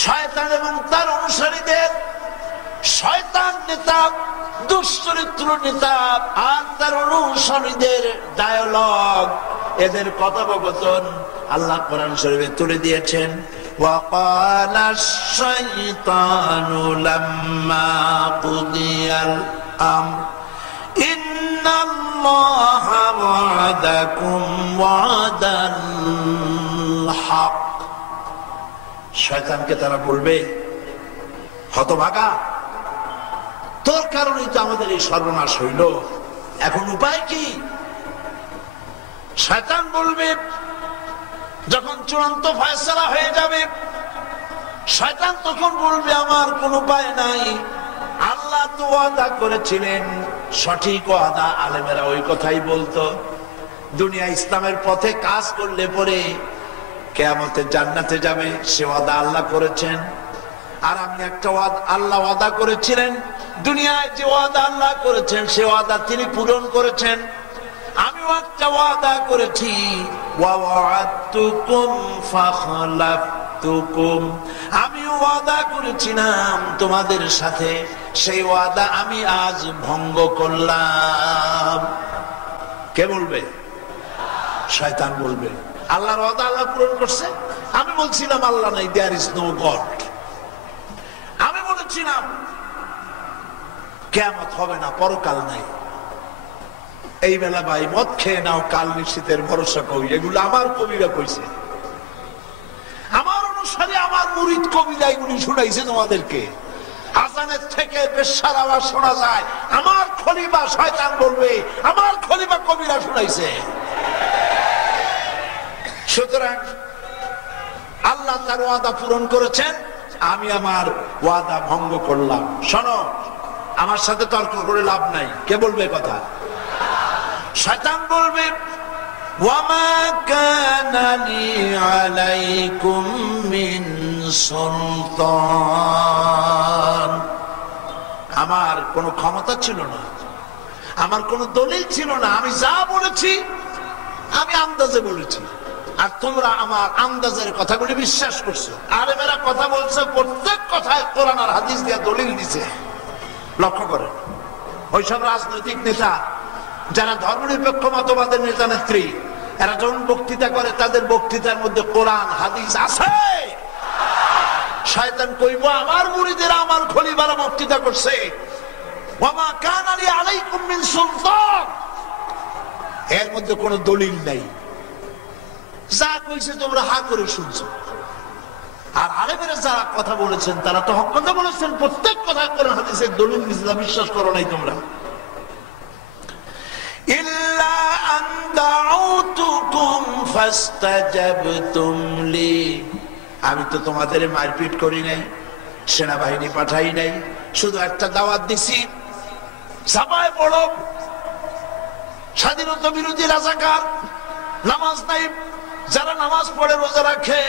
শয়তান এবং তার অনুসারীদের, শয়তান নেতা, দুশ্চরিত্র নেতা আর তার অনুসারীদের ডায়ালগ, এদের কথোপকথন আল্লাহ কোরআন শরীফে তুলে দিয়েছেন। وقال الشيطان لما قضي الأمر إن الله وعدكم وعد الحق। শয়তানকে তারা বলবে, হতভাগা, তোর কারণেই তো আমাদের এই সর্বনাশ হইল, এখন উপায় কি? শয়তান বলবে, যখন চূড়ান্ত ফয়সালা হয়ে যাবে, শয়তান তখন বলবে, আমার কোন উপায় নাই, আল্লাহ তো ওয়াদা করেছিলেন, সঠিক ওয়াদা। আলেমেরা ওই কথাই বলতো, দুনিয়া ইসলামের পথে কাজ করলে পরে কিয়ামতে জান্নাতে যাবে, সে ওয়াদা আল্লাহ করেছেন। আর আমি একটা ওয়াদা আল্লাহ ওয়াদা করেছিলেন, দুনিয়ায় যে ওয়াদা আল্লাহ করেছেন সে ওয়াদা তিনি পূরণ করেছেন। আমিও একটা ওয়াদা করেছি, ওয়া'আদতুকুম ফাখলাফতুকুম, আমিও ওয়াদা করেছিলাম তোমাদের সাথে, সেই ওয়াদা আমি আজ ভঙ্গ করলাম। কে বলবে? শয়তান বলবে। আল্লাহর ওয়াদা আল্লাহ পূরণ করছে। আমি বলছিলাম আল্লাহ নাই, দেয়ার ইজ নো গড। আমি বলেছিলাম কিয়ামত হবে না, পরকাল নাই। এই বেলা ভাই মদ খেয়ে নাও, কাল নিশ্চিতের ভরসা কই, এগুলো আমার কবিরা কইছে, আমার অনুসারী, আমার মুরিদ কবিরা এগুলি শুনাইছে তোমাদেরকে। আজানের থেকে বেশ্যার আওয়াজ শোনা যায়, আমার খলিফা শয়তান বলবে, আমার খলিফা কবিরা শুনাইছে। সুতরাং আল্লাহ তার ওয়াদা পূরণ করেছেন, আমি আমার ওয়াদা ভঙ্গ করলাম। শোনো, আমার সাথে তর্ক করে লাভ নাই। কে বলবে কথা? শয়তান বলবে, ওয়ামা কানা লি আলাইকুম মিন সুলতান, আমার কোনো ক্ষমতা ছিল না, আমার কোনো দলিল ছিল না, আমি যা বলেছি আমি আন্দাজে বলেছি, আর তোমরা আমার আন্দাজের কথাগুলি বিশ্বাস করছো। আলেমেরা কথা বলছে, প্রত্যেক কথায় কোরআন আর হাদিস দিয়ে দলিল দিছে। লক্ষ্য করেন, ওইসব রাজনৈতিক নেতা যারা ধর্মনিরপেক্ষ মতবাদের নেতা নেত্রী, এরা যখন বক্তৃতা করে তাদের বক্তৃতার মধ্যে কোরআন হাদিস আছে। শয়তান কইবো, আমার মুরিদেরা আমার খলিফারা বক্তৃতা করছে, ওয়ামা কানা লি আলাইকুম মিন সুলতান, এর মধ্যে কোনো দলিল নাই, যা কইছে তোমরা হা করে শুনছো। আর আলেমেরা যারা কথা বলেছেন তারা তো হক কথা বলেছেন, প্রত্যেক কথা কোরআন হাদিসের দলিল দিয়েছে, বিশ্বাস করো নাই তোমরা। ইল্লা আন দাউতুকুম ফাস্তাজাবতুম লি, আমি তো তোমাদের মারপিট করি নাই, সেনাবাহিনী পাঠাই নাই, শুধু একটা দাওয়াত দিছি, সাবায় পড়ো, স্বাধীনতা বিরোধী রাজাকার, নামাজ নাই, যারা নামাজ পড়ে রোজা রাখে,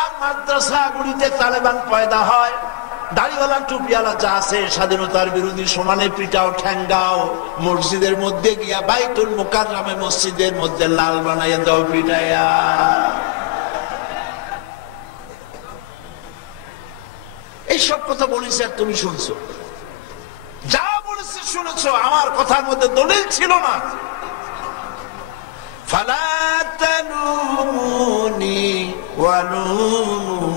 আর মাদ্রাসাগুলিতে তালেবান পয়দা হয়, দাড়িওয়ালা টুপিওয়ালা যা আছে স্বাধীনতার বিরোধী সমানে পিটাও, ঠ্যাঙ্গাও, মসজিদের মধ্যে গিয়া বাইতুল মুকাররমে মসজিদের মধ্যে লাল বানাইয়া দাও পিটাইয়া। এইসব কথা বলেছে আর তুমি শুনছো, যা বলেছে শুনেছো, আমার কথার মধ্যে দলিল ছিল না। ফালা তালুমুনি ওয়ালুমু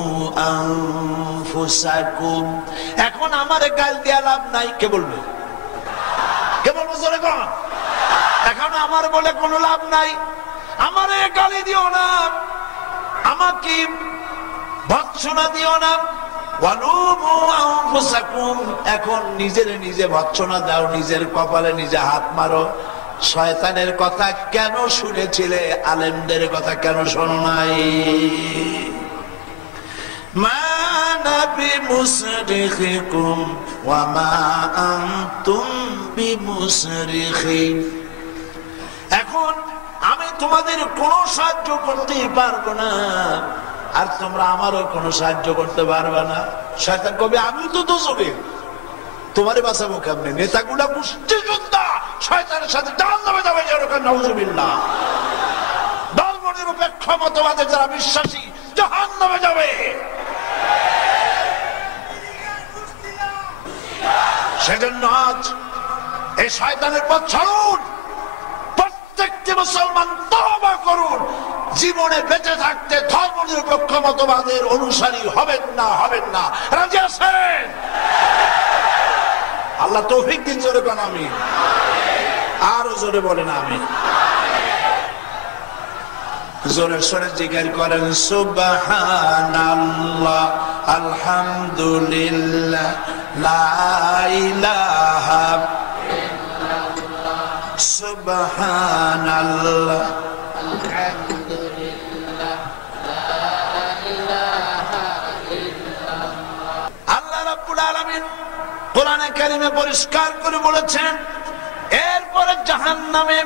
আনফুসাকুম, এখন আমারে গাল দিয়া লাভ নাই। কে বলবে? কে বলবে? জোরে কোন? এখন আমার বলে কোনো লাভ নাই, আমারে গালি দিও না, আমাকে ভৎসনা দিও না। ওয়ালুমু আনফুসাকুম, এখন নিজের নিজে ভৎসনা দাও, নিজের কপালে নিজে হাত মারো। শয়তানের কথা কেন শুনেছিলে, আলেমদের কথা কেন শোনো নাই? মা আনা বিমুসরিখিকুম ওয়া মা আনতুম বিমুসরিখি, এখন আমি তোমাদের কোনো সাহায্য করতে পারবো না, আর তোমরা আমারও কোনো সাহায্য করতে পারবে না। শয়তান কবে, আমি তো দোষী, তোমারে বাঁচাবো কেমনে? নেতাগুলা মুষ্টিযোদ্ধা, শয়তানের সাথে জাহান্নামে যাবে, যেরকম নাউজুবিল্লাহ। ধর্মনিরপেক্ষ মতবাদে যারা বিশ্বাসী জাহান্নামে যাবে। সেজন্য আজ এই শয়তানের পথ ছাড়ুন, প্রত্যেকটি মুসলমান তওবা করুন, জীবনে বেঁচে থাকতে ধর্মনিরপেক্ষ মতবাদের অনুসারী হবেন না, হবেন না। রাজি আছেন? আল্লাহ তৌফিক দিন। জোরে বলেন আমিন। আরো জোরে বলেন আমিন। জোরে সোরে জিকির করেন সুবহানাল্লাহ, আলহামদুলিল্লাহ, লা ইলাহা ইল্লাল্লাহ, সুবহানাল্লাহ, আলহামদুলিল্লাহ, লা ইলাহা ইল্লাল্লাহ। আল্লাহ রাব্বুল আলামিন কোরআনে কারিমে পরিষ্কার করে বলেছেন, এরপরে জাহান্নামে।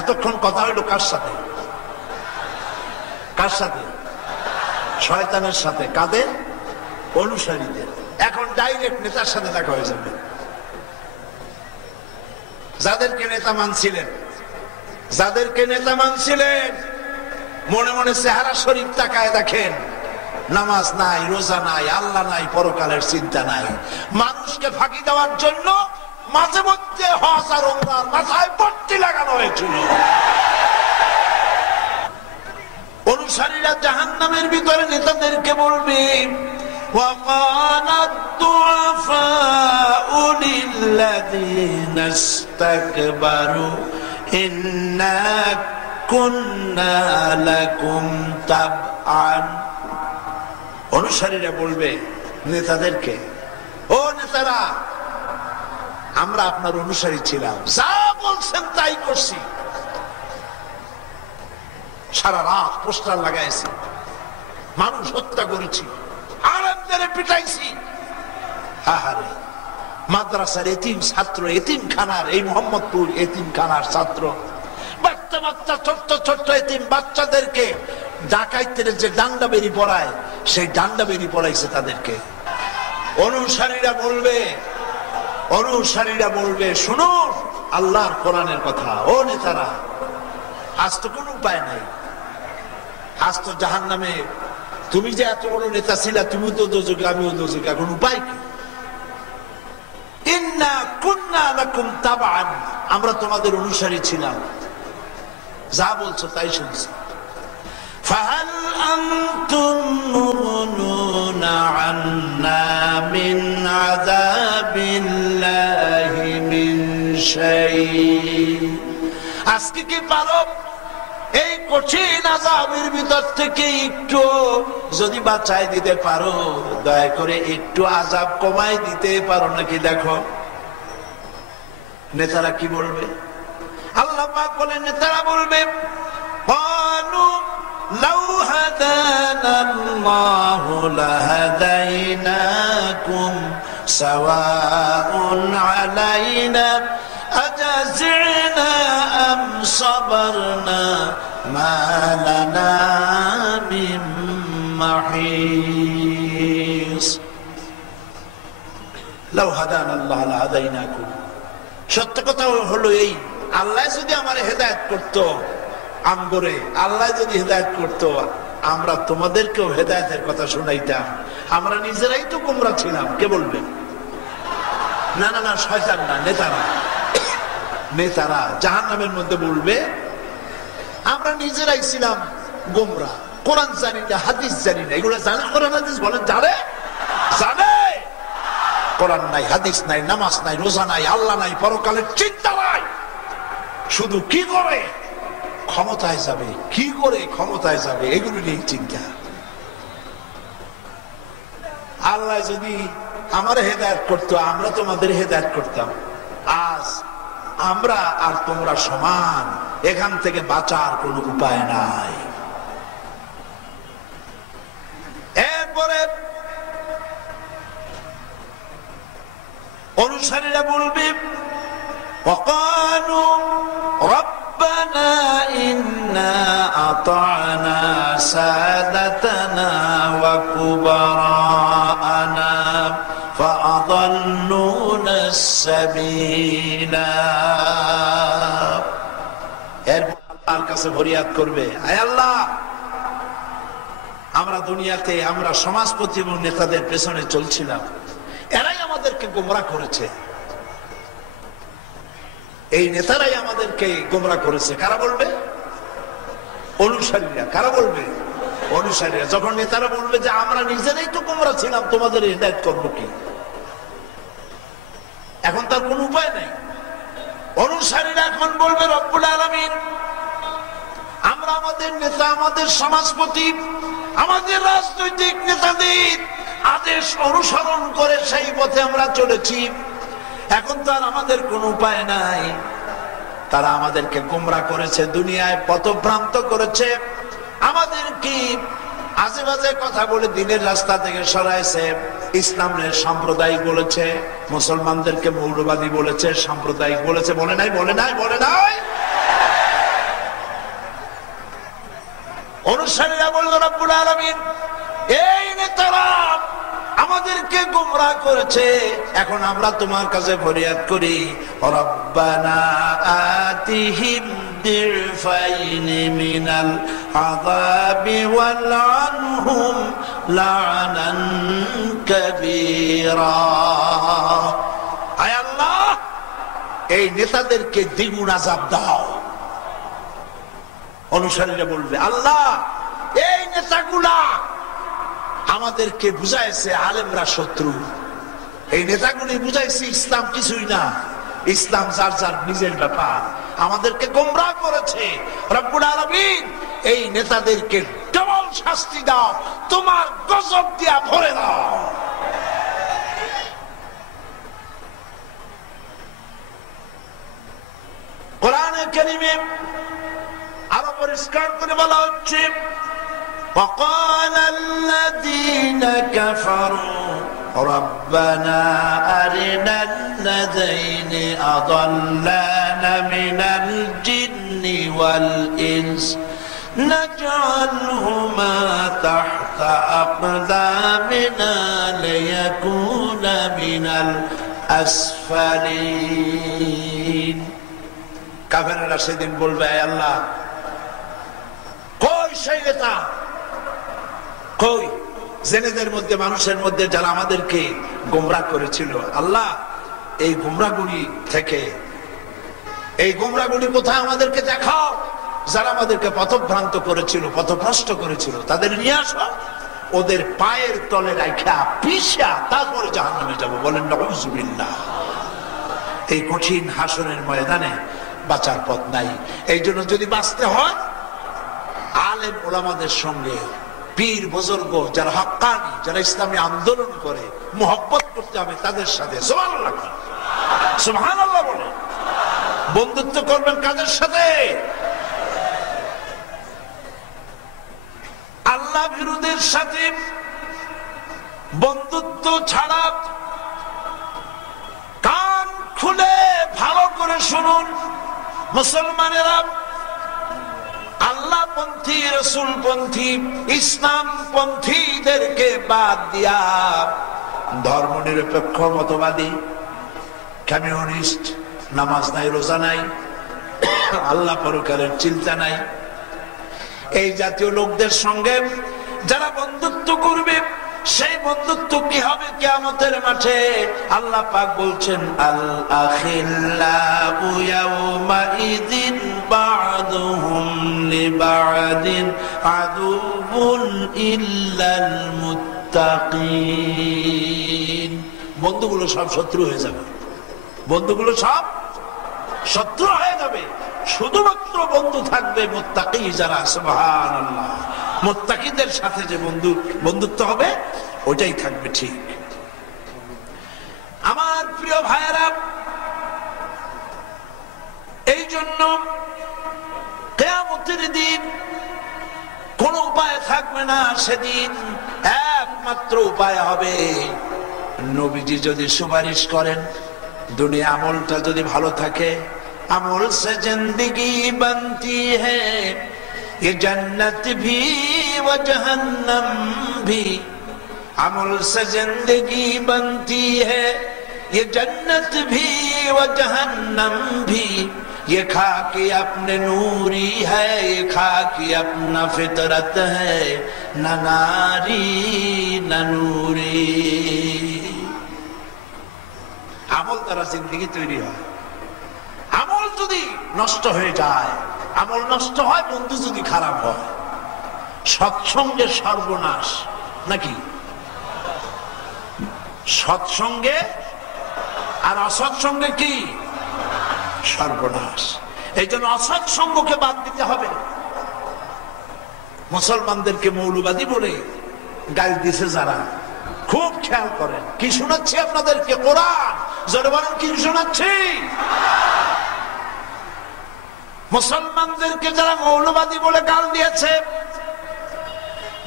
এতক্ষণ কথা হইল কার সাথে? কার সাথে? শয়তানের সাথে। কাদের? অনুসারীদের। এখন ডাইরেক্ট নেতার সাথে দেখা হয়ে যাবে। যাদেরকে নেতা মানছিলেন, যাদেরকে নেতা মানছিলেন, মনে মনে চেহারা শরীফ তাকায় দেখেন, নামাজ নাই, রোজা নাই, আল্লাহ নাই, পরকালের চিন্তা নাই। মানুষকে ফাঁকি দেওয়ার জন্য মাঝে মধ্যে হজ আর উমরার মাথায় পট্টি লাগানো হয়েছিল। অনুসারীরা জাহান্নামের ভিতরে নেতাদেরকে বলবে, ওয়াকানাত দুআফাউ লিল্লাযীনা ইসতাকবারু ইন্না কুন্না লাকুম তাবআন। অনুসারীরা বলবে নেতাদেরকে, ও নেতারা, আমরা আপনার অনুসারী ছিলাম, যা বলছেন তাই করছি, সারা রাত পোস্টার লাগাইছি, মানুষ হত্যা করেছি, আলেমদের পিটাইছি। আহারে, মাদ্রাসার এতিম ছাত্র, এতিম খানার, এই মোহাম্মদপুর এতিম খানার ছাত্র, বাচ্চা বাচ্চা ছোট্ট ছোট্ট এতিম বাচ্চাদেরকে ডাকাইতের যে ডান্ডা বেরি পড়ায়, সেই ডান্ডা বেরি পড়াইছে তাদেরকে। অনুসারীরা বলবে, অনুসারীরা বলবে, শুনুন আল্লাহর কোরআনের কথা। ও নেতারা, আজ তো কোনো উপায় নাই, আজ তো জাহান্নামে। তুমি যে এত বড় নেতা ছিলা, তুমি তো দোজকে, আমিও দোজকে, এখন উপায় কি? ইন্না কুন্না লাকুম তাবআন, আমরা তোমাদের অনুসারী ছিলাম, যা বলছো তাই শুনছি। ফাহাল আনতুম মুগনুনা আন্না মিন আযাবিল্লাহি মিন শাই। আজকে কি পারো এই কঠিন আযাবের ভিতর থেকে একটু যদি বাঁচাই দিতে পারো? দয়া করে একটু আযাব কমাই দিতে পারো নাকি? দেখো নেতারা কি বলবে। আল্লাহ পাক বলেন, নেতারা বলবে, ক্বালু লাউ হাদানাল্লাহু লাহাদাইনাকুম সাওয়াউন আলাইনা আজাজিনা আম সাবারনা মা লানা মিন মাহিস। লাউ হাদানাল্লাহু লাহাদাইনাকুম, সত্য কথা হলো এই, আল্লাহ যদি আমার হেদায়েত করতো, আমগরে আল্লাহ যদি হেদায়েত করতো, আমরা তোমাদেরকেও হেদায়েতের কথা শুনাইতাম। আমরা নিজেরাই তো গোমরা ছিলাম। কে বলবে? না না না, শয়তান না, নেতারা। নেতারা জাহান্নামের মধ্যে বলবে, আমরা নিজেরাই ছিলাম গোমরা, কোরআন জানি না, হাদিস জানি না। এগুলো জানে কোরআন হাদিস? বলেন জানে? জানে। কোরআন নাই, হাদিস নাই, নামাজ নাই, রোজা নাই, আল্লাহ নাই, পরকালের চিন্তা নাই। শুধু কি করে ক্ষমতায় যাবে, কি করে ক্ষমতায় যাবে, এগুলো নিয়ে চিন্তা। আল্লাহ যদি আমার হেদায়েত করতো, আমরা তোমাদের হেদায়েত করতাম। আজ আমরা আর তোমরা সমান, এখান থেকে বাঁচার কোনো উপায় নাই। এরপরে অনুসারীরা বলবে, ওয়াকালু রব্বানা ইন্না আতা'না সাদাতানা ওয়া কুবারা'না ফাআদাল্লুনা আস-সাবিলা। এরপর আল্লাহর কাছে ফরিয়াদ করবে, আয় আল্লাহ, আমরা দুনিয়াতে আমরা সমাজপতি এবং নেতাদের পেছনে চলছিলাম, এরাই আমাদের আমাদেরকে গোমরাহ করেছে, এই নেতারাই আমাদেরকে গোমরাহ করেছে। কারা বলবে? অনুসারীরা। কারা বলবে? অনুসারীরা। যখন নেতারা বলবে যে আমরা নিজেরাই তো গোমরাহ ছিলাম, তোমাদের হিদায়াত করবো কি? এখন তার কোন উপায় নেই। অনুসারীরা এখন বলবে রব্বুল আলামিন, আমরা আমাদের নেতা, আমাদের সমাজপতি, আমাদের রাজনৈতিক নেতাদের আদেশ অনুসরণ করে সেই পথে আমরা চলেছি, এখন তো আর আমাদের কোন উপায় নাই। তারা আমাদেরকে গোমরাহ করেছে, দুনিয়ায় পথভ্রান্ত করেছে, আমাদেরকে আজে বাজে কথা বলে দিনের রাস্তা থেকে সরাইছে। ইসলামের সাম্প্রদায়িক বলেছে, মুসলমানদেরকে মৌলবাদী বলেছে, সাম্প্রদায়িক বলেছে। বলে নাই? বলে নাই? বলে নাই? অনুসারীরা বলল রব্বুল আলামিন, এই নেতারা আমাদেরকে গোমরাহ করেছে, এখন আমরা তোমার কাছে ফরিয়াদ করি, রব্বানা আতিহিম দিরফাইনি মিনাল আযাবি ওয়ালআনহুম লা'নান কাবীরা। আয় আল্লাহ, এই নেতাদেরকে দ্বিগুণ আযাব দাও। অনুসারীরা বলবে, আল্লাহ এই নেতাগুলা আমাদেরকে বুঝাইছে আলেমরা শত্রু, এই নেতাগুলি বুঝাইছে ইসলাম কিছুই না, ইসলাম যার যার নিজের ব্যাপার, আমাদেরকে গোমরাহ করেছে। রব্বুল আলামিন, এই নেতাদেরকে ডবল শাস্তি দাও, তোমার গজব দিয়া ভরে দাও। কোরআনে কারীমে আরো পরিষ্কার করে বলা হচ্ছে, وقال الذين كفروا ربنا أرنا الذين أضلانا من الجن والإنس نجعلهما تحت أقدامنا ليكون من الأسفلين। কাফেররা সেদিন বলবে, আল্লাহ কই সেই নেতা, কই জেনেদের মধ্যে, মানুষের মধ্যে যারা আমাদেরকে গোমরাহ করেছিল, আল্লাহ এই গোমরাহগুলি থেকে, এই গোমরাহগুলি কোথায় আমাদেরকে দেখাও, যারা আমাদেরকে পথভ্রান্ত করেছিল, পথভ্রষ্ট করেছিল, তাদের নিয়ে আসো, ওদের পায়ের তলে রাখা পিষা তারপরে জাহান্নামে যাব। বলেন নাউযুবিল্লাহ। এই কঠিন হাসরের ময়দানে বাঁচার পথ নাই। এই জন্য যদি বাঁচতে হয়, আলেম ওলামাদের সঙ্গে, পীর বুজুর্গ যারা হক্কানি, যারা ইসলামী আন্দোলন করে, মুহাব্বত করতে হবে তাদের সাথে। সুবহানাল্লাহ, সুবহানাল্লাহ বলে। বন্ধুত্ব করবেন কাদের সাথে? আল্লাহ বিরোধীর সাথে বন্ধুত্ব ছাড়া। কান খুলে ভালো করে শুনুন মুসলমানেরা, আল্লাহ পন্থী, রসুল পন্থী, ইসলাম পন্থীদেরকে বাদ দিয়া ধর্ম নিরপেক্ষ মতবাদী, কমিউনিস্ট, নামাজ নাই, রোজা নাই, আল্লাহ পরকালের চিন্তা নাই, এই জাতীয় লোকদের সঙ্গে যারা বন্ধুত্ব করবে, সেই বন্ধুত্ব কি হবে কিয়ামতের মাঠে? আল্লাহ পাক বলছেন, আল আখিল্লাউ ইয়াউমা ইযিন বা'দুহুম লিবা'দিন আদুউন ইল্লাল মুত্তাকিন। বন্ধুগুলো সব শত্রু হয়ে যাবে, বন্ধুগুলো সব শত্রু হয়ে যাবে, শুধুমাত্র বন্ধু থাকবে মুত্তাকি যারা। সুবহানাল্লাহ। মুত্তাকিদের সাথে যে বন্ধুত্ব হবে ওটাই থাকবে ঠিক। আমার প্রিয় ভাইয়েরা, এই জন্য কিয়ামতের দিন কোন উপায় থাকবে না। সেদিন একমাত্র উপায় হবে, নবীজি যদি সুপারিশ করেন, দুনিয়া আমলটা যদি ভালো থাকে, আমল সে জিন্দেগি बनती है, ये जन्नत भी व जहन्नम भी, अमल से जिंदगी बनती है, ये जन्नत भी व जहन्नम भी, ये खाकी अपने नूरी है, ये खाकी अपना फितरत है, न नारी न नूरी। দ্বারা জিন্দেগি তৈরি হয়। আমল যদি নষ্ট হয়ে যায়, আমল নষ্ট হয়, বন্ধু যদি খারাপ হয়, সৎসঙ্গে সর্বনাশ নাকি? সৎসঙ্গে আর অসৎসঙ্গে কি সর্বনাশ। এই জন্য অসৎসঙ্গকে বাদ দিতে হবে। মুসলমানদেরকে মৌলবাদী বলে গাল দিছে যারা, খুব খেয়াল করেন। কি শোনাচ্ছি আপনাদেরকে? কোরআন। জোরে বলেন, কি শোনাচ্ছি? মুসলমানদেরকে যারা মৌলবাদী বলে গাল দিয়েছে,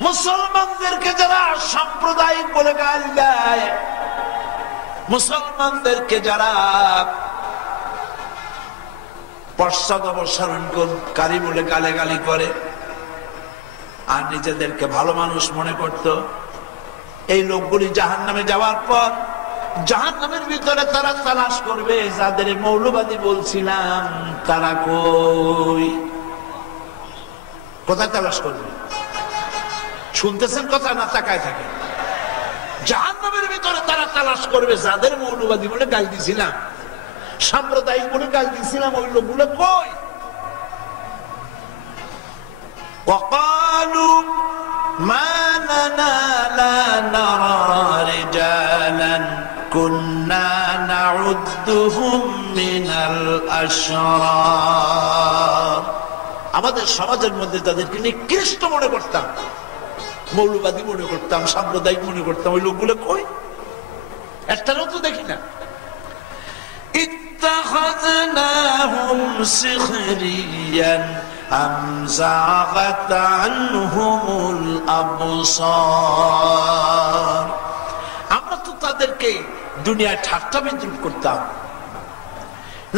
মুসলমানদেরকে যারা সাম্প্রদায়িক বলে গাল দেয়, মুসলমানদেরকে যারা পশ্চাৎ অবসরণকারী বলে গালাগালি করে আর নিজেদেরকে ভালো মানুষ মনে করত, এই লোকগুলি জাহান্নামে যাওয়ার পর জাহান্নামের ভিতরে তারা তালাশ করবে যাদের মৌলবাদী বলছিলাম তারা কই। কোথায় তালাশ করবে? শুনতেছেন কথা না তাকায় থাকে? জাহান্নামের ভিতরে তারা তালাশ করবে যাদের মৌলবাদী বলে গাল দিছিলাম, সাম্প্রদায়িক বলে গাল দিছিলাম, ওই লোকগুলো কই? وقالوا ما لنا لا نرى رجالا كنا نعدهم من الأشرار। আমাদের সমাজের মধ্যে তাদেরকে নিকৃষ্ট মনে করতাম, মৌলবাদী মনে করতাম, সাম্প্রদায়িক মনে করতাম, ওই লোকগুলো কই? একটারও তো দেখি না। اتخذناهم سخريا أم زاغت عنهم الأبصار। আমরা তো তাদেরকে দুনিয়ায় ঠাট্টা বিদ্রুপ করতাম,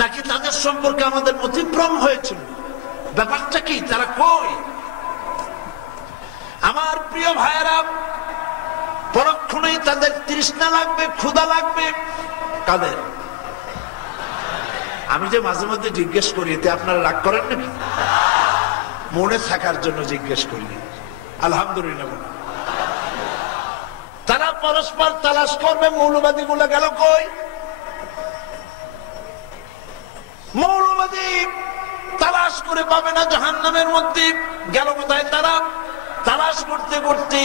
নাকি তাদের সম্পর্কে আমাদের অতিক্রম হয়েছিল? ব্যাপারটা কি? তারা কই? আমার প্রিয় ভাইয়েরা, পরক্ষণেই তাদের তৃষ্ণা লাগবে, ক্ষুধা লাগবে। কাদের? আমি যে মাঝে মধ্যে জিজ্ঞেস করি, এতে আপনারা রাগ করেন নাকি? মনে থাকার জন্য জিজ্ঞেস করি, আলহামদুলিল্লাহ। তারা পরস্পর তালাশ করবে মৌলবাদী গুলো গেল কই? মৌলবাদী তালাশ করে পাবে না জাহান্নামের মধ্যে, গেল কোথায়? তারা তালাশ করতে করতে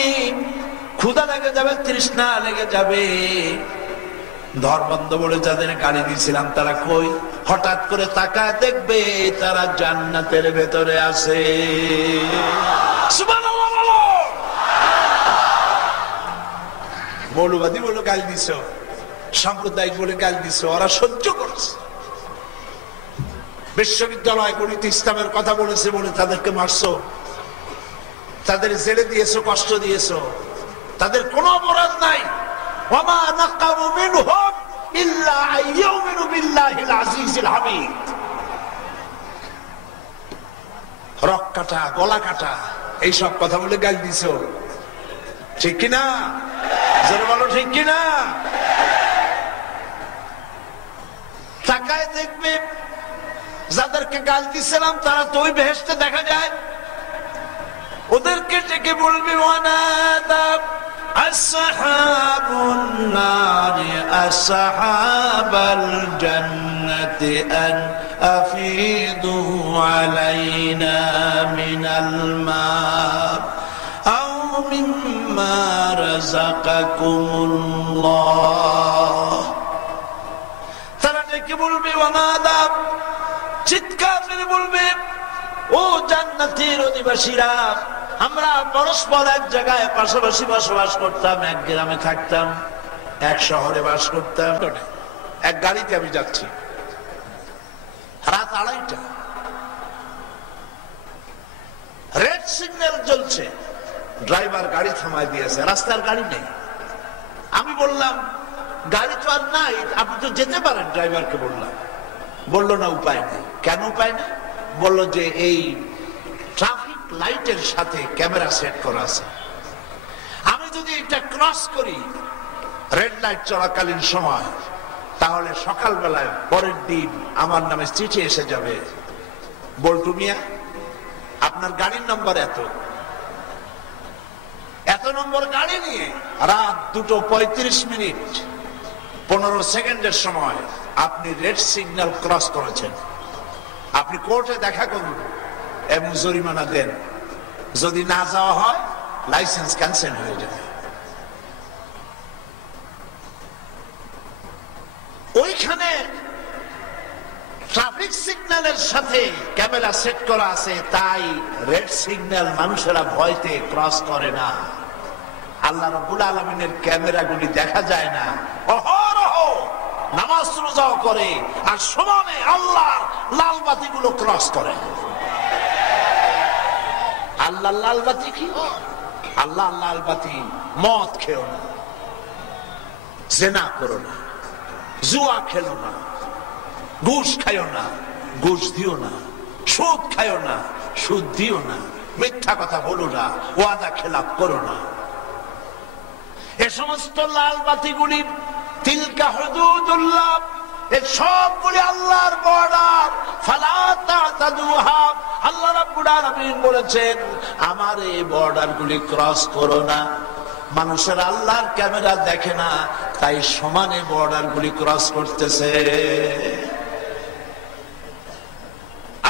ক্ষুধা লেগে যাবে, তৃষ্ণা লেগে যাবে। ধর্মবন্ধ বলে যাদের গালি দিয়েছিলাম তারা কই? হঠাৎ করে তাকায় দেখবে তারা জান্নাতের ভেতরে আছে। সুবহানাল্লাহ বলো। মৌলবাদী বলে গালি দিছ, সাম্প্রদায়িক বলে গালি দিছ, ওরা সহ্য করছে। বিশ্ববিদ্যালয় গণিত ইসলামের কথা বলেছে বলে তাদেরকে মারছো, তাদের জেলে দিয়েছো, কষ্ট দিয়েছো, তাদের কোনো অপরাধ নাই। ওমা নাকামু মিনহুম ইল্লা আইয়ুমিনু বিল্লাহিল আজিজিল হামিদ। রক কাটা, গলা কাটা, এইসব কথা বলে গাল দিছো, ঠিক কিনা? জোরে বলো, ঠিক কিনা? তাকায় দেখবে যাদেরকে গাল দিছিলাম তারা তো ওই বেহেশতে দেখা যায়। ওদেরকে ডেকে বলবে ওয়ানাদা আসহাবুন নারি আসহাবাল জান্নাতি আন আফিদু আলাইনা মিনাল মা আও মিম্মা রাযাকাকুমুল্লাহ। তারা ডেকে বলবে ওয়ানাদা, চিৎকার করে বলবে, ও জান্নাতের অধিবাসীরা, আমরা পরস্পর এক জায়গায় পাশাপাশি বসবাস করতাম, এক গ্রামে থাকতাম, এক শহরে বাস করতাম, এক গাড়িতে আমি যাচ্ছি, রাত 2:30, রেড সিগন্যাল জ্বলছে, ড্রাইভার গাড়ি থামায় দিয়েছে, রাস্তার গাড়ি নেই। আমি বললাম গাড়ি তো আর নাই, আপনি তো যেতে পারেন। ড্রাইভারকে বললাম, বললো না উপায় নেই। কেন উপায় নেই? বললো যে এই ট্রাফিক লাইটের সাথে ক্যামেরা সেট করা আছে, আমি যদি এটা ক্রস করি রেড লাইট চলাকালীন সময়, তাহলে সকালবেলায় পরের দিন আমার নামে চিঠি এসে যাবে, বল্টু মিয়া আপনার গাড়ির নম্বর এত, এত নম্বর গাড়ি নিয়ে রাত 2:35 15 সেকেন্ডের সময় আপনি রেড সিগন্যাল ক্রস করেছেন, আপনি কোর্টে দেখা করুন এবং জরিমানা দেন। যদি না যাওয়া হয় লাইসেন্স ক্যান্সেল হয়ে যাবে। ওইখানে ট্রাফিক সিগন্যালের সাথে ক্যামেরা সেট করা আছে, তাই রেড সিগন্যাল মানুষেরা ভয়তে ক্রস করে না। আল্লাহ রাব্বুল আলামিনের ক্যামেরাগুলি দেখা যায় না, অহরহ নামাজ রোজাও করে আর সমানে আল্লাহর লাল বাতিগুলো ক্রস করে। আল্লাহ লাল বাতি কি? আল্লাহ লাল বাতি, মদ খেও না, জিনা করো না, জুয়া খেলো না, ঘুষ খাইও না, ঘুষ দিও না, সুদ খাইও না, সুদ দিও না, মিথ্যা কথা বলো না, ওয়াদা খেলাপ করো না। এ সমস্ত লাল বাতিগুলি তিলকা হুদুদুল্লাহ, এই সবগুলি আল্লাহর বর্ডার, ফালা তাতাদুহা। আল্লাহ রাব্বুল আলামিন বলেছেন আমার এই বর্ডারগুলি ক্রস করো না। মানুষের আল্লাহর ক্যামেরা দেখে না, তাই সমানে বর্ডারগুলি ক্রস করতেছে।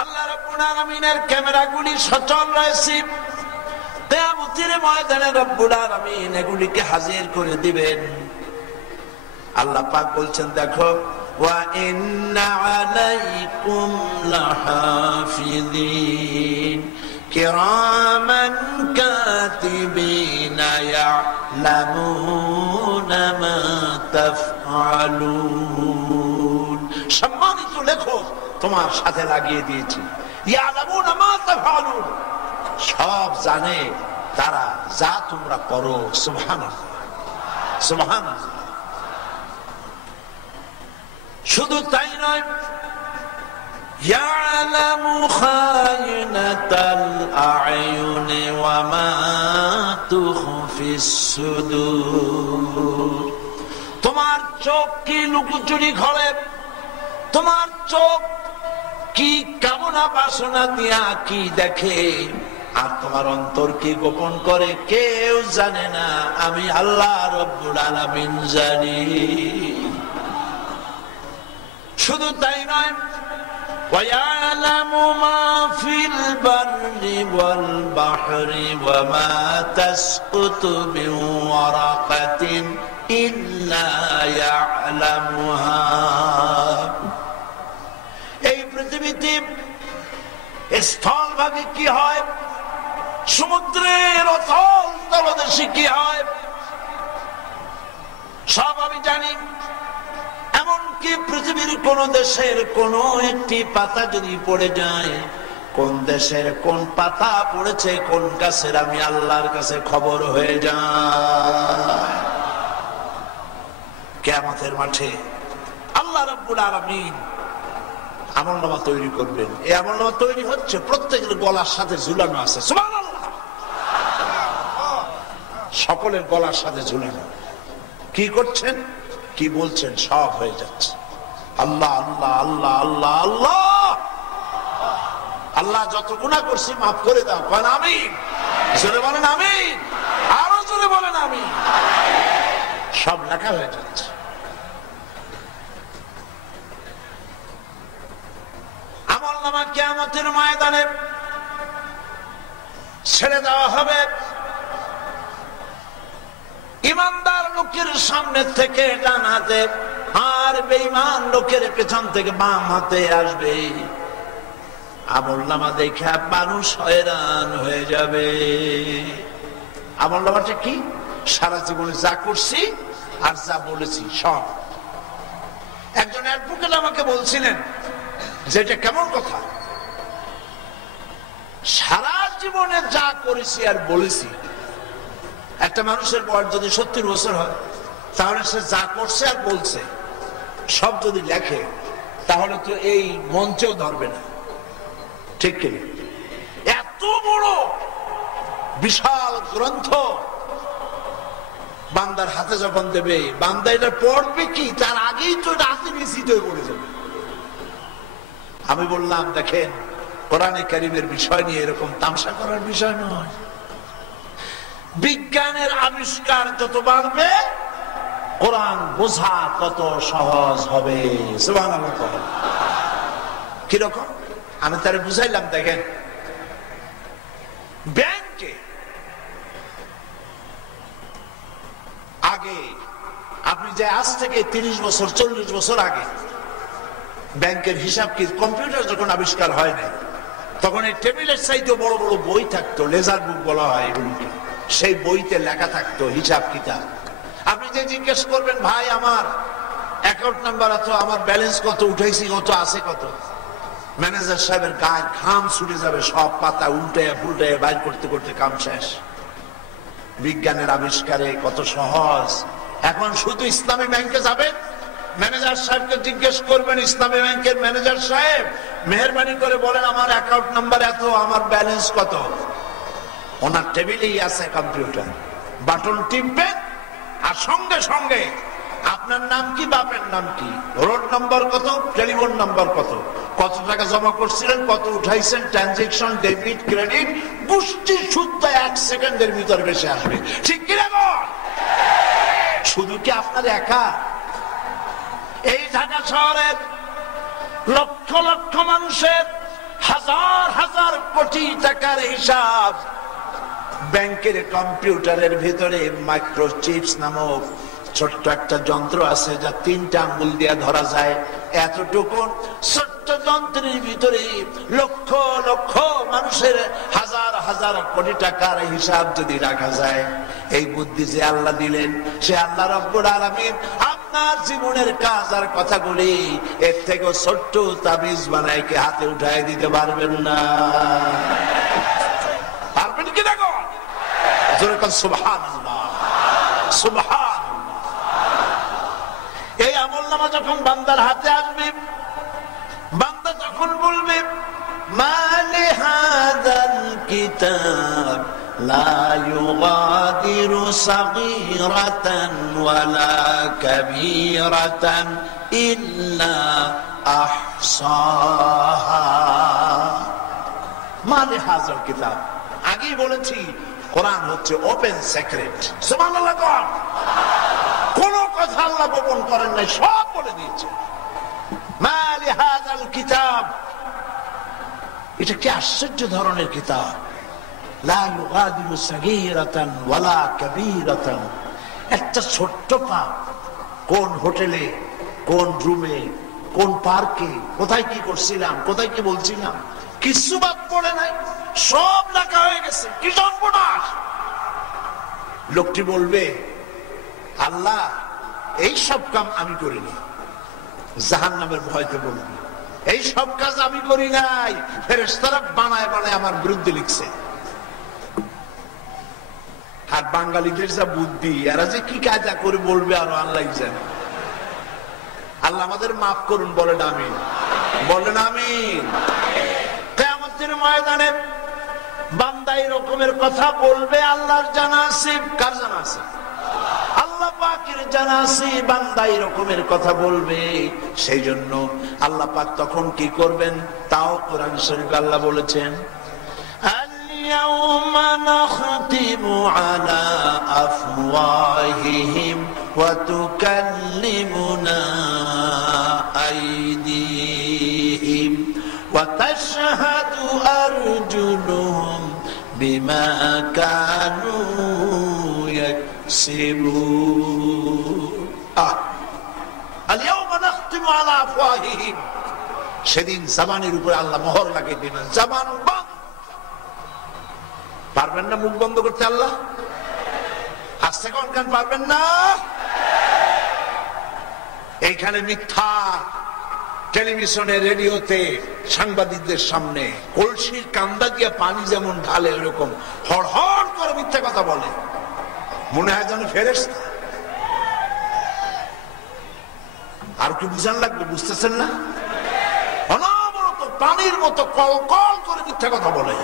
আল্লাহ রাব্বুল আলামিনের ক্যামেরাগুলি সচল রয়েছে, কিয়ামতের ময়দানে রব্বুল আলামিন এগুলিকে হাজির করে দিবেন। আল্লাহ পাক বলছেন দেখো, ওয়া ইন্না আলাইকুম লাহাফিযিন কিরামান কাতিবিনা ইয়ালামুনা মা তাফআলুন। সম্মানিত লেখক তোমার সাথে লাগিয়ে দিয়েছি, ইয়ালামুনা মা তাফআলুন, সব জানে তারা যা তোমরা করো। সুবহানাল্লাহ, সুবহানাল্লাহ। শুধু তাই নয়, ইয়ালামু খায়িনাতাল আ'য়ুনি ওয়া মা তুখফিস সুদুর। তোমার চোখ কি লুকোচুরি করে, তোমার চোখ কি কামনা বাসনা দিয়া কি দেখে, আর তোমার অন্তর কি গোপন করে কেউ জানে না, আমি আল্লাহ রাব্বুল আলামিন জানি। শুধু তাই নয়, ওয়ায়ালামু মা ফিল বাররি ওয়াল বাহরি ওয়া মা তাসকুতু মিন ওয়ারাকাতিন ইল্লা ইয়ালামুহা। এই পৃথিবীতে স্থলভাগে কি হয়, সমুদ্রের অতল তলদেশে কি হয়, সব আমি জানি। এমনকি পৃথিবীর কোন দেশের কোন একটি পাতা যদি পড়ে যায়, কোন দেশের কোন পাতা পড়েছে কোন গাছের, আমি আল্লাহর কাছে খবর হয়ে যায়। কিয়ামতের মাঠে আল্লাহ রাব্বুল আলামিন আমলনামা তৈরি করবেন। এই আমলনামা তৈরি হচ্ছে, প্রত্যেকের গলার সাথে ঝুলানো আছে। সুবহানাল্লাহ, সকলের গলার সাথে ঝুলানো। কি করছেন, কি বলছেন, সব হয়ে যাচ্ছে। আল্লাহ আল্লাহ আল্লাহ আল্লাহ আল্লাহ, আল্লাহ যত গুনাহ করছি মাফ করে দাও। কেন আমিন, জোরে বলেন আমিন, আরো জোরে বলেন আমিন। সব লেখা হয়ে যাচ্ছে। আমলনামা কিয়ামতের ময়দানে ছেড়ে দেওয়া হবে। ইমানদার লোকের সামনে থেকে ডান হাতে, আর বেঈমান লোকের পেছন থেকে বাম হাতে আসবে। আমলনামা দেখে মানুষ হয়রান হয়ে যাবে। আমলনামাটা কি, সারা জীবনে যা করছি আর যা বলেছি সব। একজন অ্যাডভোকেট আমাকে বলছিলেন যে এটা কেমন কথা, সারা জীবনে যা করেছি আর বলেছি। একটা মানুষের বয়স যদি 70 বছর হয়, তাহলে সে যা করছে আর বলছে সব যদি লেখে, তাহলে তো এই মঞ্চেও ধরবে না, ঠিক কি? এত বড় বিশাল গ্রন্থ বান্দার হাতে যখন দেবে, বান্দা এটা পড়বে কি, তার আগেই তো এটা হাতে নিশ্চিত হয়ে পড়ে যাবে। আমি বললাম দেখেন, কোরআনে কারীমের বিষয় নিয়ে এরকম তামাশা করার বিষয় নয়। বিজ্ঞানের আবিষ্কার যত বাড়বে কোরআন বোঝা কত সহজ হবে। সুবহানাল্লাহ। কিরকম আমি তারে বুঝাইলাম, দেখেন ব্যাংকে আগে আপনি যে আজ থেকে 30 বছর 40 বছর আগে ব্যাংকের হিসাব কি কম্পিউটার যখন আবিষ্কার হয় নাই, তখন এই টেবিলের চাইতে বড় বড় বই থাকতো, লেজার বুক বলা হয় এগুলোকে। সেই বইতে লেখা থাকতো হিসাব কিতাব। আপনি যে জিজ্ঞেস করবেন, ভাই আমার অ্যাকাউন্ট নাম্বার এত, আমার ব্যালেন্স কত, উঠাইছি কত, আছে কত, ম্যানেজার সাহেবের গায়ে ঘাম ছুটে যাবে, সব পাতা উল্টে ফুলটে বাইর করতে করতে কাম শেষ। বিজ্ঞানের আবিষ্কারে কত সহজ। এখন শুধু ইসলামী ব্যাংকে যাবেন, ম্যানেজার সাহেবকে জিজ্ঞেস করবেন, ইসলামী ব্যাংকের ম্যানেজার সাহেব মেহেরবানি করে বলেন আমার অ্যাকাউন্ট নাম্বার এত, আমার ব্যালেন্স কত। ওনার টেবিলেই আছে কম্পিউটার, বাটন টিপবেন আর সঙ্গে সঙ্গে আপনার নাম কি, বাপের নাম কি, রোড নাম্বার কত, টেলিফোন নাম্বার কত, কত টাকা জমা করছিলেন, কত উঠাইছেন, ট্রানজেকশন ডেবিট ক্রেডিট, গোষ্ঠী শুদ্ধ 1 সেকেন্ডের ভিতর বেশি আসবে। ঠিক কিনা? শুধু কি আপনার একা? এই ঢাকা শহরের লক্ষ লক্ষ মানুষের হাজার হাজার কোটি টাকার হিসাব ব্যাংকের কম্পিউটারের ভিতরে মাইক্রোচিপস নামক ছোট্ট একটা যন্ত্র আছে, যা 3টা আঙ্গুল দিয়ে ধরা যায়। এতটুকু ছোট্ট যন্ত্রের ভিতরে লক্ষ লক্ষ মানুষের হাজার হাজার কোটি টাকার হিসাব যদি রাখা যায়, এই বুদ্ধি যে আল্লাহ দিলেন, সে আল্লাহ রব্বুল আলামিন আপনার জীবনের কাজ আর কথাগুলি এর থেকে ছোট্ট তাবিজ বানায় কি হাতে উঠায় দিতে পারবেন না? পারবেন কি? দেখো সুবহানাল্লাহ, সুবহানাল্লাহ। এই আমলনামা যখন বান্দার হাতে আসবে, বান্দা যখন বলবে মালি হাযাল কিতাব লা ইউগাদিরু সাগীরাতান ওয়ালা কাবীরাতান ইল্লা আহসাহা। মালি হাযাল কিতাব, আগেই বলেছি কোরআন হচ্ছে ওপেন সিক্রেট। সুবহানাল্লাহ। কোন কথা আল্লাহ গোপন করেন নাই, সব বলে দিয়েছে। মালি হাযাল কিতাব, এটা কি আশ্চর্য ধরনের কিতাব। লা ইউগাদিরু সাগীরাতান ওয়ালা কাবীরাতান, একটা ছোট্ট পাপ, কোন হোটেলে, কোন রুমে, কোন পার্কে, কোথায় কি করছিলাম, কোথায় কি বলছিলাম, কিছু বাদ পড়ে নাই, সব লেখা হয়ে গেছে। কি সর্বনাশ! লোকটি বলবে আল্লাহ এই সব কাম আমি করিনি, জাহান্নামের ভয়তে বলবে এই সব কাজ আমি করি নাই, ফেরেশতারা বানায় বানায় আমার বিরুদ্ধে লিখছে। আর বাঙালিদের যা বুদ্ধি, এরা যে কি কাজা করে বলবে আরো আল্লাহ জানে। আল্লাহ আমাদের মাফ করুন, বলেন আমিন, বলেন আমিন। কিয়ামতের ময়দানে বান্দা এই রকমের কথা বলবে, আল্লাহর জানা আছে। কার জানা আছে? আল্লাহ পাকের জানা আছে। বান্দা এই রকমের কথা বলবে, সেই জন্য আল্লাহ পাক তখন কি করবেন তাও কোরআন শরীফে আল্লাহ বলেছেন, আল-ইয়াওমা নাখতিমু আলা আফওয়াহিহিম ওয়া তুকাল্লিমুনা আইদিহিম ওয়া তাশহাদু আরজুলুহুম বিমা কানু সেদিন জবানের উপরে আল্লাহ মোহর লাগিয়ে দিবেন, জবান বন্ধ। পারবেন না মুখ বন্ধ করতে আল্লাহ? আসতে কোন পারবেন না? এইখানে মিথ্যা টেলিভিশনে, রেডিওতে, সাংবাদিকদের সামনে কলসির কান্দা দিয়ে পানি যেমন ঢালে, ওরকম হড় হড় করে মিথ্যা কথা বলে, মনে হয় যেন ফেরেশতা। আর কি বুঝান লাগবে? বুঝতেছেন না? অনবরত পানির মতো কল কল করে মিথ্যা কথা বলে।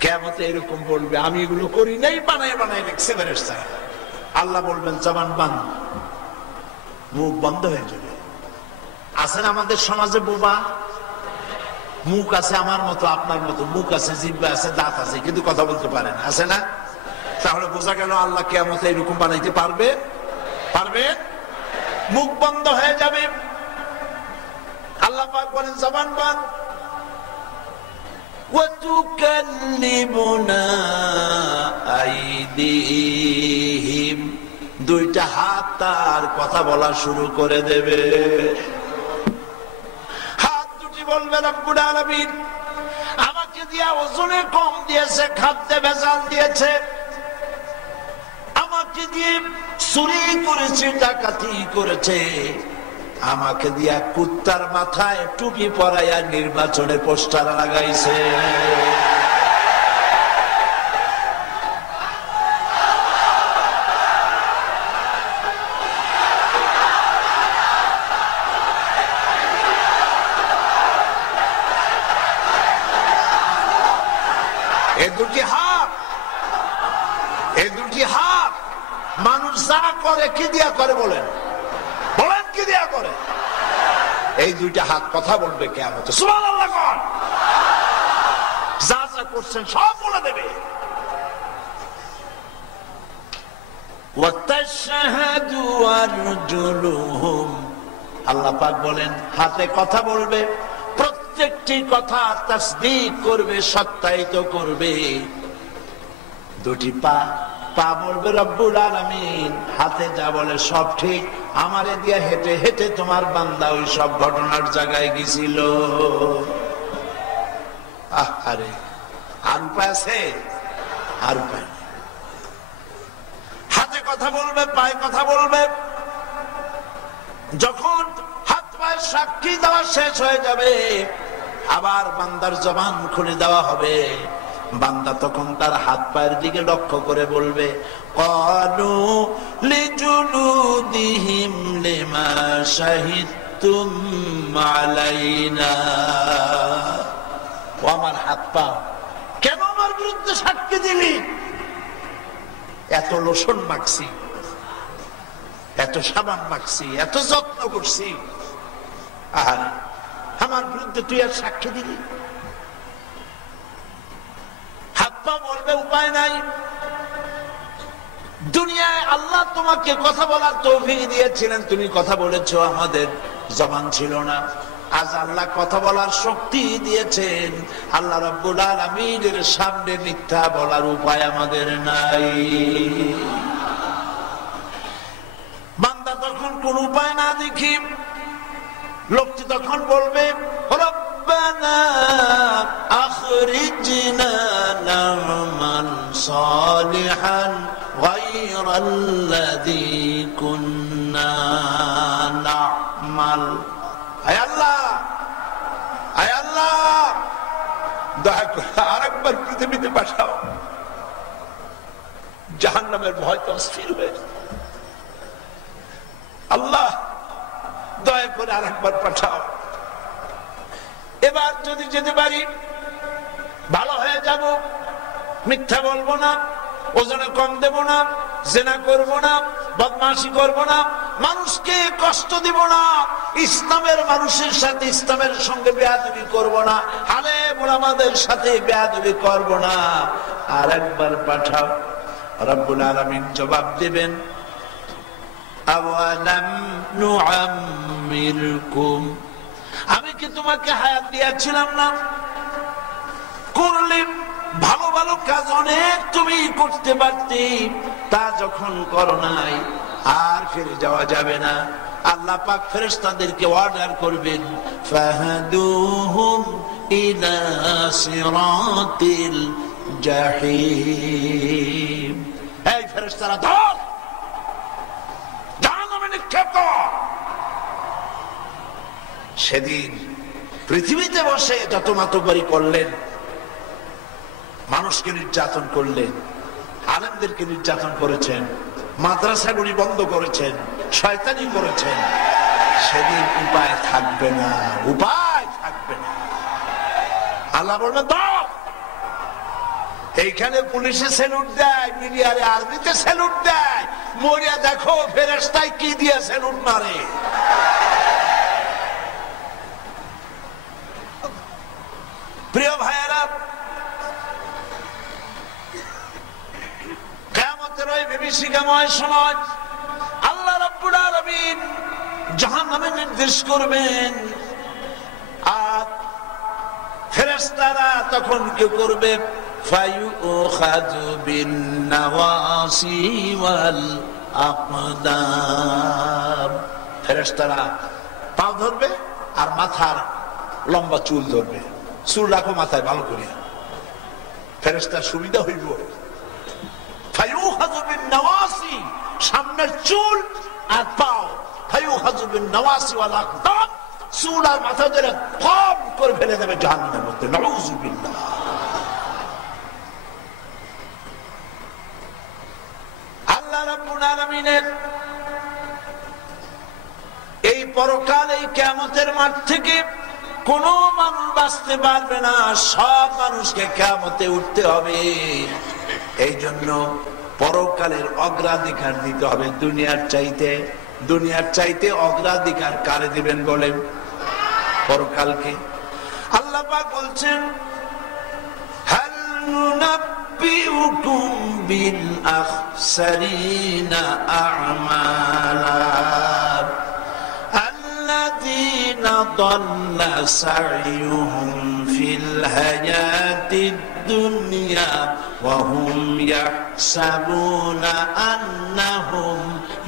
কিয়ামতে এরকম বলবে আমি এগুলো করি নাই, বানায় বানায় লিখছে ফেরেশতা। আল্লাহ বলবেন জবান বন্ধ, মুখ বন্ধ হয়ে যাবে। আছেন আমাদের সমাজে বোবা, মুখ আছে আমার মতো আপনার মতো, মুখ আছে, জিহ্বা আছে, দাঁত আছে, কিন্তু কথা বলতে পারে না। আছে না? তাহলে বোঝা গেল আল্লাহ কিয়ামতে এরকম বানাইতে পারবে? মুখ বন্ধ হয়ে যাবে। আল্লাহ পাক বলেন জবান বন্ধ। ওয়াতুকাল্লিমুনা আইদিহিম, দুইটা হাত তার কথা বলা শুরু করে দেবে। হাত দুটি বলবে রব্বুল আলামিন আমাকে দিয়া ওজনে কম দিয়েছে, খাদ্যে ভেজাল দিয়েছে, আমাকে দিয়ে চুরি করেছে, ডাকাতি করেছে, আমাকে দিয়া কুত্তার মাথায় টুপি পরাইয়া নির্বাচনে পোস্টার লাগাইছে। এই দুটি হাত মানুষ যা করে কি দিয়া করে বলেন কি দিয়া করে? এই দুইটা হাত কথা বলবে কিয়ামতে। সুবহানাল্লাহ কোন যা যা করছেন সব বলে দেবে। ওয়াতাশহাদু আরজুলুহুম, আল্লাহ পাক বলেন হাতে কথা বলবে, প্রত্যেকটি কথা তাসদীক করবে, সত্যায়িত করবে। দুটি পা বলবে রব্বুল আলামিন হাতে যা বলে সব ঠিক, আমারে দিয়া হেঁটে হেঁটে তোমার বান্দা ওই সব ঘটনার জায়গায় গেছিল। আরে আর উপায় আছে? আর উপায় নেই। হাতে কথা বলবে, পায়ে কথা বলবে। যখন হাত পায়ের সাক্ষী দেওয়া শেষ হয়ে যাবে, আবার বান্দার জবান খুলে দেওয়া হবে। বান্দা তখন তার হাত পায়ের দিকে লক্ষ্য করে বলবে ক্বালু লিজুলুদিহিম লিমা শাহিদতুম আলাইনা, ও আমার হাত পা কেন আমার বিরুদ্ধে সাক্ষী দিলি? এত লোশন মাখছি, এত সাবান মাখছি, এত যত্ন করছি, আর আমার বিরুদ্ধে তুই আর সাক্ষী দিলি? বলবে উপায় নাই। দুনিয়ায় আল্লাহ তোমাকে কথা বলার তৌফিক দিয়েছিলেন, তুমি কথা বলেছো, আমাদের জবান ছিল না। আজ আল্লাহ কথা বলার শক্তি দিয়েছেন, আল্লাহ রাব্বুল আলামিনের সামনে মিথ্যা বলার উপায় আমাদের নাই। বান্দা তখন কোন উপায় না দেখি লোকটি তখন বলবে রব্বানা আখরিজনা না'মাল সালিহান গায়রাল্লাযী কুন্না না'মাল। আয় আল্লাহ দয়া করে আরেকবার পৃথিবীতে পাঠাও। জাহান্নামের ভয় তো অস্থির হয়ে, আল্লাহ দয়া করে আরেকবার পাঠাও। এবার যদি যেতে পারি ভালো হয়ে যাব, মিথ্যা বলবো না, ওজনে কম দেব না, জেনা করব না, বদমাশি করব না, মানুষকে কষ্ট দিব না, ইসলামের মানুষের সাথে ইসলামের সঙ্গে বেয়াদবি করব না, আলেম ওলামাদের সাথে বেয়াদবি করব না, আর একবার পাঠাও। রব্বুল আলামিন জবাব দিবেন আওয়ালাম নুআম্মিরকুম, আমি কি তোমাকে হায়াত দিয়েছিলাম না? করলে ভালো ভালো কাজ অনেক তুমি করতে পারতে, তা যখন করো নাই আর ফিরে যাওয়া যাবে না। আল্লাহ পাক ফেরেশতাদেরকে অর্ডার করবেন ফাহাদুহুম ইলা সিরাতিল জাহিম, এই ফেরেশতারা ধর জাহান্নামে নিক্ষেপ কর। সেদিন পৃথিবীতে বসে যত মাতব্বরি করলেন, মানুষকে নির্যাতন করলেন, আলেমদেরকে নির্যাতন করেছেন, মাদ্রাসাগুলি বন্ধ করেছেন, শয়তানি করেছেন, সেদিন উপায় থাকবে না, উপায় থাকবে না। আল্লাহ বলবেন দাও। এইখানে পুলিশে স্যালুট দেয়, মিডিয়ারে আর্মিতে স্যালুট দেয়, মরিয়া দেখো ফেরেশতায় কি দিয়ে স্যালুট মারে। প্রিয় ভাইয়েরা, ওই বিভীষিকাময় সময় আল্লাহ রাব্বুল আলামিন জাহান্নামে নির্দেশ করবেন, আর ফেরেশতারা তখন কি করবে? ফায়ুখাযু বিন-নাওয়াসি ওয়াল আকদাম। ফেরেশতারা পা ধরবে আর মাথার লম্বা চুল ধরবে। চুল রাখো মাথায় ভালো করে, ফেরেশতার সুবিধা হইব। ফায়ুখাযু বিন-নাওয়াসি, সামনের চুল আর পাও। ফায়ুখাযু বিন-নাওয়াসি ওয়াল আকদাম, চুল আর মাথা ধরে কম করে ফেলে দেবে জাহান্নামের মধ্যে। নাউযুবিল্লাহ। আল্লাহ রাব্বুল আলামিনের এই পরকাল, এই কিয়ামতের মাঠ থেকে কোন মানুষ বাঁচতে পারবে না, সব মানুষকে কিয়ামতে উঠতে হবে। এই জন্য পরকালের অগ্রাধিকার দিতে হবে দুনিয়ার চাইতে। দুনিয়ার চাইতে অগ্রাধিকার কারে দিবেন বলেন? পরকালকে। আল্লাহ পাক বলছেন, হাল নুনাব্বিউকুম বিল আখসারিনা আ'মালা আল্লাযীনা দাল্লা সা'য়ুহুম ফিল হায়াতিদ দুনিয়া ওয়া হুম ইয়াহসাবুনা আন্নাহুম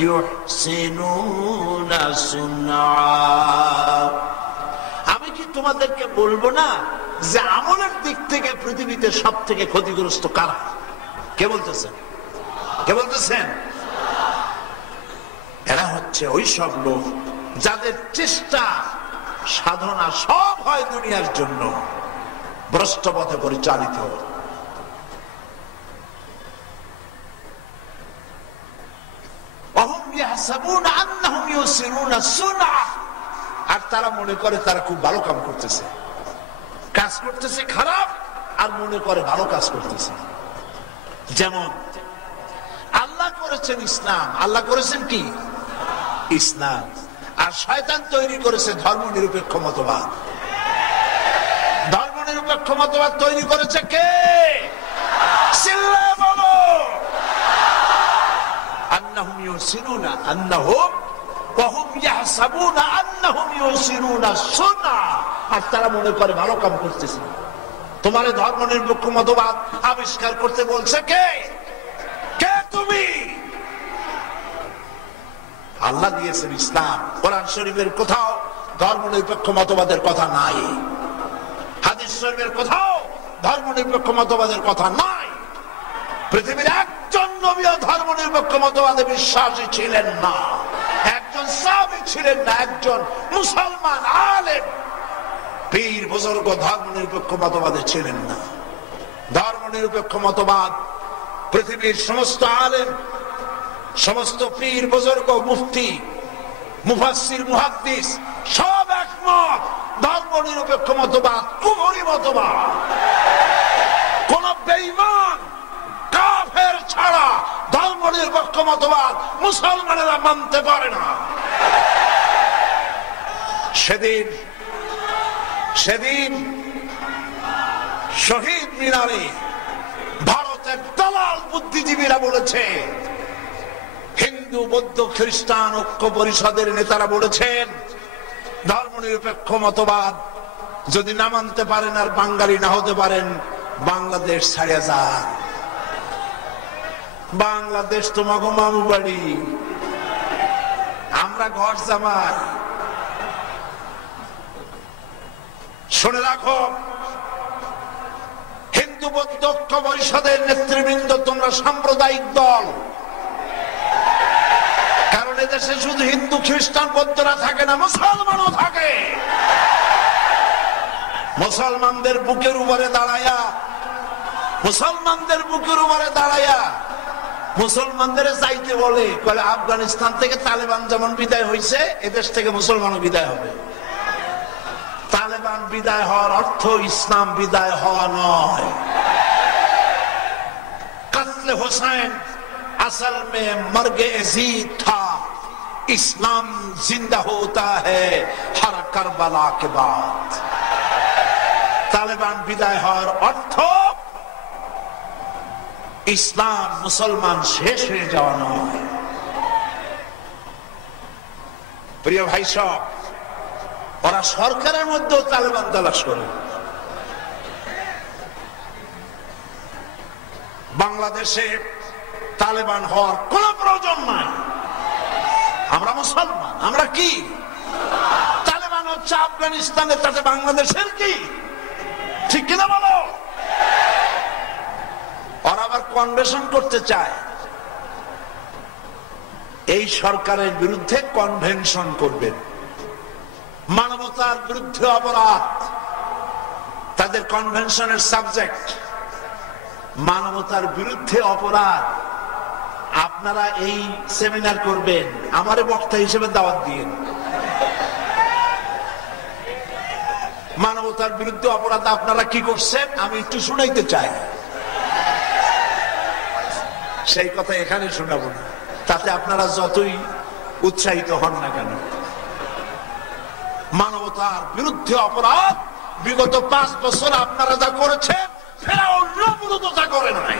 ইউহসিনুনা সুনআ। আমি কি তোমাদেরকে বলবো না যে আমলের দিক থেকে পৃথিবীতে সব থেকে ক্ষতিগ্রস্ত কারা? কে বলতেছেন? কে বলতেছেন? এরা হচ্ছে ওই সব লোক যাদের চেষ্টা সাধনা সব হয় দুনিয়ার জন্য, ভ্রষ্ট পথে পরিচালিত। আর তারা মনে করে তারা খুব ভালো কাম করতেছে, কাজ করতেছে খারাপ আর মনে করে ভালো কাজ করতেছে। যেমন আল্লাহ করেছেন ইসলাম, আল্লাহ করেছেন কি? ইসলাম। আর শয়তান তৈরি করেছে ধর্ম নিরপেক্ষ মতবাদ। ধর্ম নিরপেক্ষ মতবাদ তৈরি করেছে কে? চিল্লায়ে বলো। আন্নাহুম ইউসিনুনা আন্নাহুম ওয়া হুম ইয়াহসাবুনা আন্নাহুম ইউসিনুনা সুনআ। আর তারা মনে করে ভালো কাম করতেছে। তোমার ধর্ম নিরপেক্ষ মতবাদ আবিষ্কার করতে বলছে কে? কে তুমি? আল্লাহ দিয়েছেন ইসলাম। কোরআন শরীফের কোথাও ধর্ম নিরপেক্ষ মতবাদের কথা নাই, হাদিস শরীফের কোথাও ধর্ম নিরপেক্ষ মতবাদের কথা নাই। পৃথিবীর একজন নবীও ধর্ম নিরপেক্ষ মতবাদে বিশ্বাসী ছিলেন না, একজন সাহাবী ছিলেন না, একজন মুসলমান আলেম পীর বুজুর্গ ধর্ম নিরপেক্ষ মতবাদে ছিলেন না। ধর্ম নিরপেক্ষ মতবাদ পৃথিবীর সমস্ত আলেম, সমস্ত পীর বুজুর্গ, মুফতি, মুফাসসির, মুহাদ্দিস সব একমত। ধর্ম নিরপেক্ষ মতবাদ কুফরি মতবাদ। কোন বেঈমান কাফের ছাড়া ধর্ম নিরপেক্ষ মতবাদ মুসলমানেরা মানতে পারে না। সেদিন শহীদ মিনারে ভারতের দালাল বুদ্ধিজীবীরা বলেছে, হিন্দু বৌদ্ধ খ্রিস্টান ঐক্য পরিষদের নেতারা বলেছেন, ধর্ম নিরপেক্ষ মতবাদ যদি না মানতে পারেন আর বাঙালি না হতে পারেন, বাংলাদেশ ছাড়িয়ে যান। বাংলাদেশ তোমাকে মামু বাড়ি, আমরা ঘর জামাই। শুনে রাখো, হিন্দু বৌদ্ধ ঐক্য পরিষদের নেতৃবৃন্দ, তোমরা সাম্প্রদায়িক দল। কারণ এদেশে শুধু হিন্দু খ্রিস্টান বৌদ্ধরা থাকে না, মুসলমানও থাকে। মুসলমানদের বুকের উপরে দাঁড়ায়া, মুসলমানদের বুকের উপরে দাঁড়ায়া মুসলমানদের চাইতে বলে, আফগানিস্তান থেকে তালেবান যেমন বিদায় হয়েছে, এদেশ থেকে মুসলমানও বিদায় হবে। তালেবান বিদায় হওয়ার অর্থ ইসলাম বিদায় হওয়া নয়। কাতলে হোসেন असल में मर्गे अजीज था, इस्लाम जिंदा होता है हर करबला के बाद। तालिबान বিদায় হওয়ার অর্থ ইসলাম মুসলমান শেষ হয়ে যাওয়া নয়। প্রিয় ভাই সব, ওরা সরকারের মধ্যেও তালেবান তালাশ করে। বাংলাদেশে তালেবান হওয়ার কোন প্রয়োজন নাই। আমরা মুসলমান, আমরা কি? তালেবান হচ্ছে আফগানিস্তানের, তাতে বাংলাদেশের কি? ঠিক কিনা বলো? ওরা আবার কনভেনশন করতে চায়, এই সরকারের বিরুদ্ধে কনভেনশন করবেন। মানবতার বিরুদ্ধে অপরাধ তাদের কনভেনশনের সাবজেক্ট। মানবতার বিরুদ্ধে অপরাধ। আপনারা এই সেমিনার করবেন, আমারে বক্তা হিসেবে দাওয়াত দিন। মানবতার বিরুদ্ধে অপরাধ আপনারা কি করছেন আমি একটু শুনাইতে চাই। সেই কথা এখানে শোনাবো না, তাতে আপনারা যতই উৎসাহিত হন না কেন। মানবতার বিরুদ্ধে অপরাধ বিগত 5 বছর আপনারা যা করেছেন, ফেরাউন নমরুদ তা করে নাই।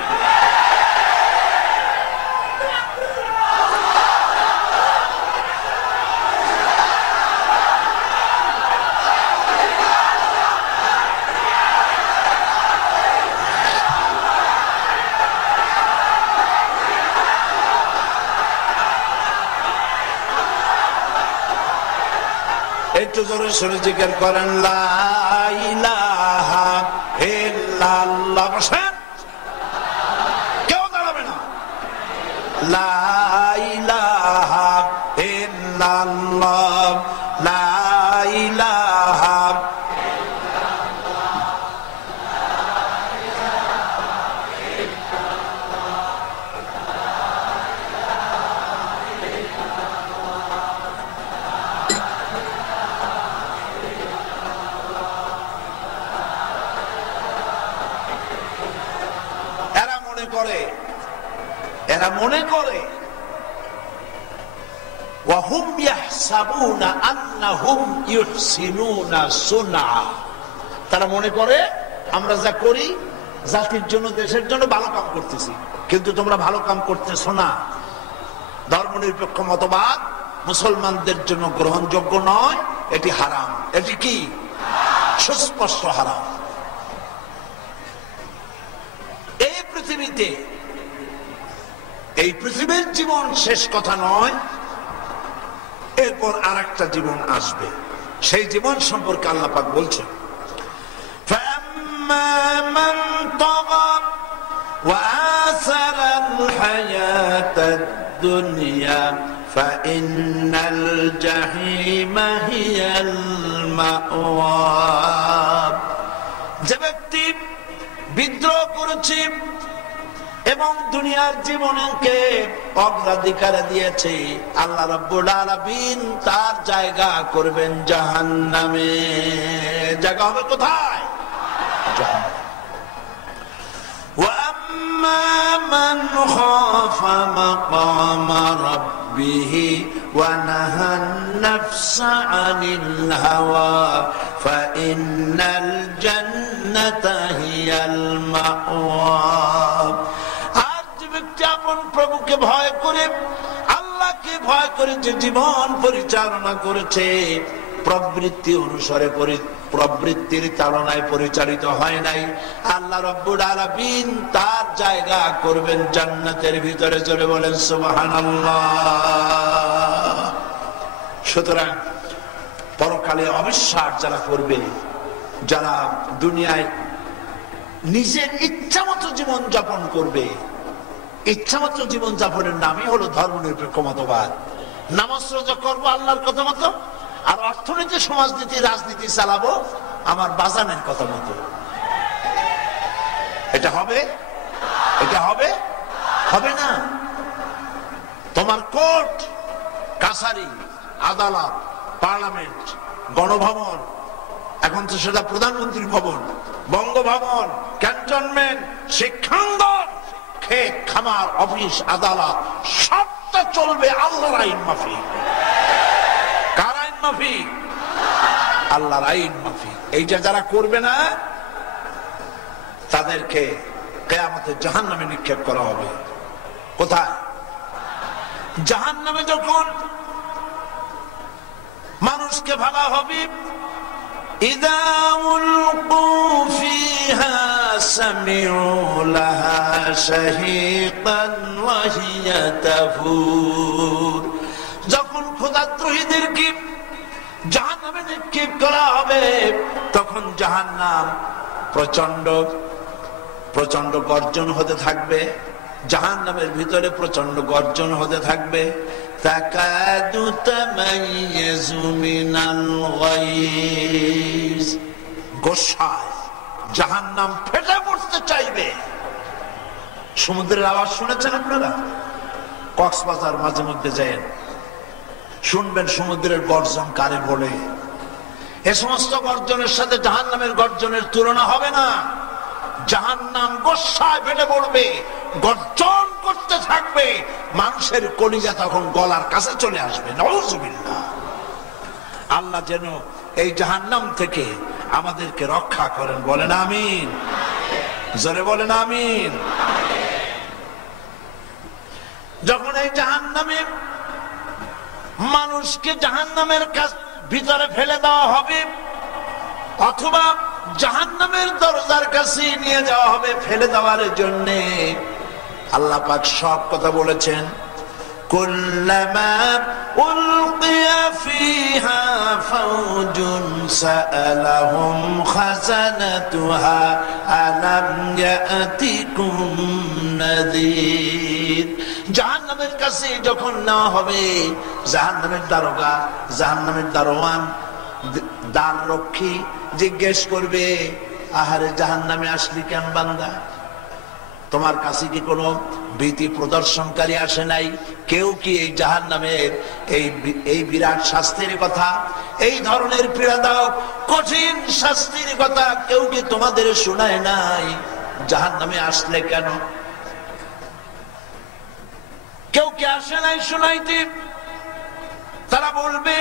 একটু জোরে সরে জিকির করেন, লা ইলাহা ইল্লাল্লাহ। বসেন, কেউ দাঁড়াবে না। লা ইলাহা ইল্লাল্লাহ, লা ইলাহা। এরা মনে করে ওয়াহুম ইয়াহসাবুনা আন্নাহুম ইউহসিনুনা সুনআ। তারা মনে করে আমরা যা করি জাতির জন্য, দেশের জন্য ভালো কাম করতেছি, কিন্তু তোমরা ভালো কাম করতেছো না। ধর্মনিরপেক্ষ মতবাদ মুসলমানদের জন্য গ্রহণযোগ্য নয়, এটি হারাম। এটি কি? সুস্পষ্ট হারাম। এই পৃথিবীতে, এই পৃথিবীর জীবন শেষ কথা নয়, এরপর আরেকটা জীবন আসবে। সেই জীবন সম্পর্কে আল্লাহ পাক বলছেন, ফাম্মা মান তাগা ওয়া আসারাল হায়াতাদ দুনিয়া ফাইন্নাল জাহিমা হিয়াল মাওয়া। যে ব্যক্তি বিদ্রোহ করেছে এবং দুনিয়ার জীবনকে অগ্রাধিকার দিয়েছে, আল্লাহ রাব্বুল আলামিন তার জায়গা করবেন জাহান্নামে। জায়গা হবে কোথায়? জাহান্নামে। ওয়া আম্মা মান খাফা মাকামা রাব্বিহি ওয়া নাহান নাফসা আনিল হাওয়া ফাইন্নাল জান্নাতা হিয়াল মাওয়া। আপন প্রভুকে ভয় করে, আল্লাহকে ভয় করে যে জীবন পরিচালনা করেছে, প্রবৃত্তি অনুসারে প্রবৃত্তির চালনায় পরিচালিত হয় নাই, আল্লাহ রাব্বুল আলামিন তার জায়গা করবেন জান্নাতের ভিতরে। জোরে বলেন সুবহানাল্লাহ। সুতরাং পরকালে অবিশ্বাস যারা করবে, যারা দুনিয়ায় নিজের ইচ্ছামতো জীবন যাপন করবে, ইচ্ছামতো জীবন যাপনের নামই হলো ধর্মনিরপেক্ষ মতবাদ। নামাজ রোজা করবো আল্লাহর কথা মতো, আর অর্থনীতি, সমাজনীতি, রাজনীতি চালাবো আমার বাজানের কথা মতো। এটা হবে? এটা হবে? হবে না। তোমার কোর্ট কাছারি, আদালত, পার্লামেন্ট, গণভবন, এখন তো সেটা প্রধানমন্ত্রী ভবন, বঙ্গভবন, ক্যান্টনমেন্ট, শিক্ষাঙ্গন, ক্ষেত খামার, অফিস, আদালত, সবটা চলবে আল্লাহর আইন মাফিক। কার আইন মাফিক? আল্লাহর আইন মাফিক। এইটা যারা করবে না, তাদেরকে কিয়ামতে জাহান্নামে নিক্ষেপ করা হবে। কোথায়? জাহান্নামে যখন মানুষকে ভাবা হবে, ইযা উলকু ফিহা সামিউ লাহা শাহীকান ওয়া হিয়া তাফুর। যখন খোদাদ্রোহীদেরকে জাহান্নামে নিক্ষেপ করা হবে, তখন জাহান্নাম প্রচন্ড প্রচন্ড গর্জন হতে থাকবে। জাহান্নামের ভিতরে প্রচন্ড গর্জন হতে থাকবে। তাকাদু তামাইয়াজু মিনাল গায়জ, গোসায় জাহান্নাম ফেটে পড়তে চাইবে। সমুদ্রের আওয়াজ শুনেছেন আপনারা? কক্সবাজার মাঝে মধ্যে যান, শুনবেন সমুদ্রের গর্জন কারে বলে। এ সমস্ত গর্জনের সাথে জাহান্নামের গর্জনের তুলনা হবে না। জাহান্নাম গোসায় ফেটে পড়বে, গর্জন করতে থাকবে, মানুষের কলিজা তখন গলার কাছে চলে আসবে। নাউযুবিল্লাহ। আল্লাহ যেন এই জাহান্নাম থেকে আমাদেরকে রক্ষা করেন, বলেন আমিন। জোরে বলেন আমিন। যখন এই জাহান্নামে মানুষকে জাহান্নামের ভিতরে ফেলে দেওয়া হবে, অথবা জাহান্নামের দরজার কাছে নিয়ে যাওয়া হবে ফেলে দেওয়ার জন্য, আল্লাহ পাক সব কথা বলেছেন। কুল্লামা উলকিয়া ফিহা ফাওজুন সাআলাহুম খাজানাতুহা আলাম ইয়াতিকুম নাযীর। জাহান্নামের কাছে যখন নেওয়া হবে, জাহান্নামের দারোগা, জাহান্নামের দারোয়ান, দ্বার রক্ষী জিজ্ঞেস করবে, আহারে জাহান্নামে আসলি কেন বান্দা? তোমার কাছে কি কোনো ভীতি প্রদর্শনকারী আসে নাই? কেউ কি এই জাহান্নামের এই বিরাট শাস্তির কথা, এই ধরনের পীড়াদায়ক কঠিন শাস্তির কথা কেউ কি তোমাদের শোনায় নাই? জাহান্নামে আসলে কেন? কেউ কি আসে নাই শোনাইতে? তারা বলবে,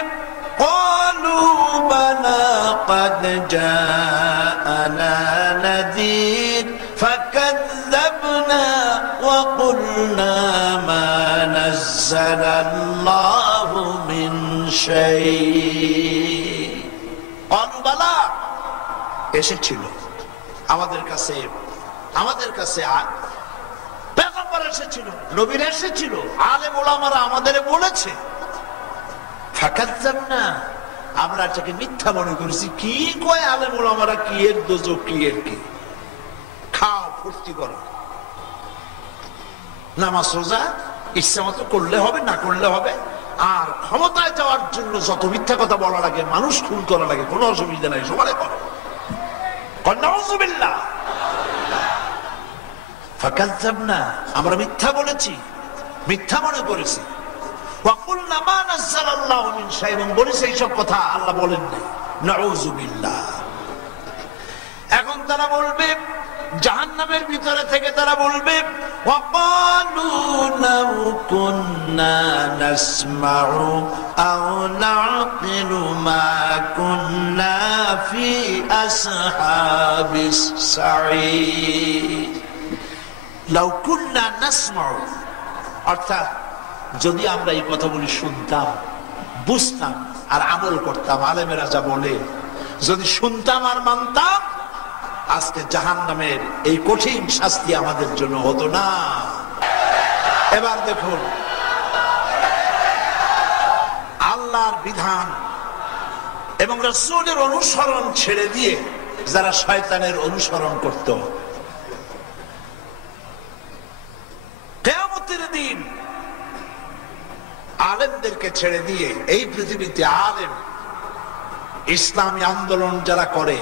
قالوا بلى قد جاءنا نذير فكذبنا وقلنا ما نزل الله من شيء। قالوا بلى, এসেছিল আমাদের কাছে পয়গম্বর এসেছিল, নবী এসেছিল, আলেম ওলামারা আমাদের বলেছে। আমরা এটাকে মিথ্যা মনে করেছি। কি কয় আলেম ওলামারা, কি এর দোজক, কি এর কি, খাও ফুর্তি করো, নামাজ রোজা ইচ্ছা মতো করলে হবে, না করলে হবে। আর ক্ষমতায় যাওয়ার জন্য যত মিথ্যা কথা বলা লাগে, মানুষ খুন করা লাগে, কোনো অসুবিধা নাই, সবাই করো। নাউযুবিল্লাহ। ফাকাযযাবনা, আমরা মিথ্যা বলেছি, মিথ্যা মনে করেছি। ওয়াকুলনা মা নাযালাল্লাহু মিন শাইইন, এবং বলেছে এইসব কথা আল্লাহ বলেন নাই। নাউযুবিল্লাহ। এখন তারা বলবে, জাহান্নামের ভিতরে থেকে তারা বলবে, ওয়াকালু লাউ কুন্না নাসমাউ আও নাকিলু মা কুন্না ফি আসহাবিস সাঈদ। লাউ কুন্না নাসমাউ, অর্থাৎ যদি আমরা এই কথাগুলি শুনতাম, বুঝতাম আর আমল করতাম, আলেমেরা যা বলে যদি শুনতাম আর মানতাম, আজকে জাহান্নামের এই কঠিন শাস্তি আমাদের জন্য হতো না। এবার দেখুন, আল্লাহর বিধান এবং রাসূলের অনুসরণ ছেড়ে দিয়ে যারা শয়তানের অনুসরণ করত, কিয়ামতের দিন আলেমদেরকে ছেড়ে দিয়ে এই পৃথিবীতে আলেম, ইসলামী আন্দোলন যারা করে,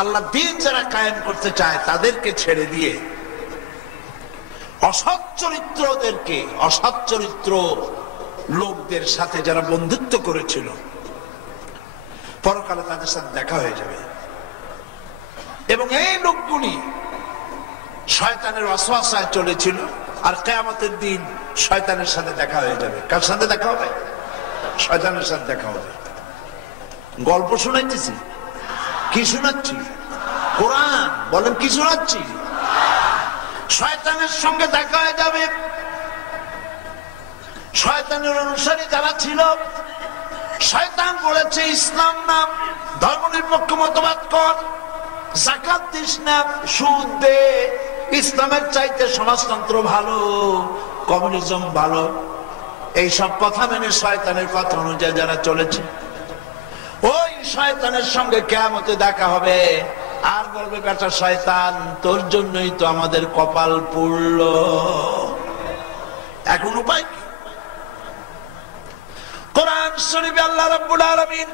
আল্লাহ দ্বীন যারা কায়েম করতে চায়, তাদেরকে ছেড়ে দিয়ে অসৎ চরিত্রদেরকে, অসৎ চরিত্র লোকদের সাথে যারা বন্ধুত্ব করেছিল, পরকালে তাদের সাথে দেখা হয়ে যাবে। এবং এই লোকগুলি শয়তানের ওয়াসওয়াসায় চলেছিল, আর কিয়ামতের দিন শয়তানের সাথে দেখা হয়ে যাবে। কার সাথে দেখা হবে? শয়তানের সাথে দেখা হবে। গল্প শোনাইতেছি? কি শোনাচ্ছি? কোরআন। বলেন কি শোনাচ্ছি? শয়তানের সঙ্গে দেখা হয়ে যাবে। শয়তানের অনুসারী যারা ছিল, শয়তান বলেছে ইসলাম নাম, ধর্মনিরপেক্ষ মতবাদ কর, যাকাত দিস না, সুদ দে, ইসলামের চাইতে সমাজতন্ত্র ভালো, কমিউনিজম ভালো। এইসব কথা মেনে শয়তানের কথা অনুযায়ী যারা চলেছে, ওই শয়তানের সঙ্গে কিয়ামতে দেখা হবে। আর বলবে বেটা শয়তান, তোর জন্যই তো আমাদের কপাল পুড়ল। এখন উপায় কি? কোরআন শরীফে আল্লাহ রাব্বুল আলামিন